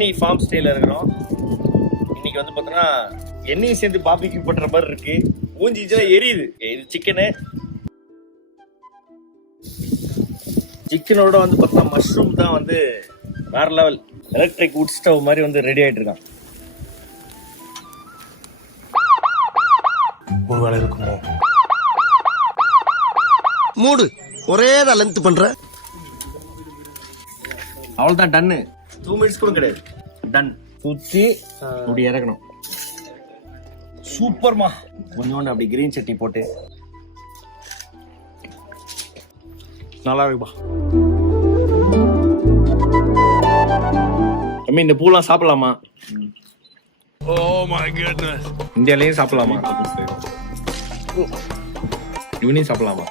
Krishni form ஸ்டைல இருக்கிறோம். இன்னைக்கு வந்து பார்த்தோன்னா எண்ணெயும் சேர்ந்து பாபிக்கு பண்ற மாதிரி இருக்கு. ஊஞ்சிச்சுன்னா எரியுது. இது சிக்கனு. சிக்கனோட வந்து பார்த்தா மஷ்ரூம் தான் வந்து வேற லெவல். எலக்ட்ரிக் வுட் ஸ்டவ் மாதிரி வந்து ரெடி ஆயிட்டு இருக்கான். ஒரு வேலை இருக்குமோ? மூடு ஒரே லென்த் பண்ற. அவ்வளவுதான், டன்னு. 2 மினிட்ஸ் கூட கிடையாது, டன். சுத்தி அப்படி இறக்கணும். சூப்பர்மா. கொஞ்சோண்டு அப்படி கிரீன் சட்னி போட்டு நல்லா இருக்குப்பா. இந்த பூலாம் சாப்பிடலாமா? இந்தியாலயும் சாப்பிடலாமா? இவனையும் சாப்பிடலாமா?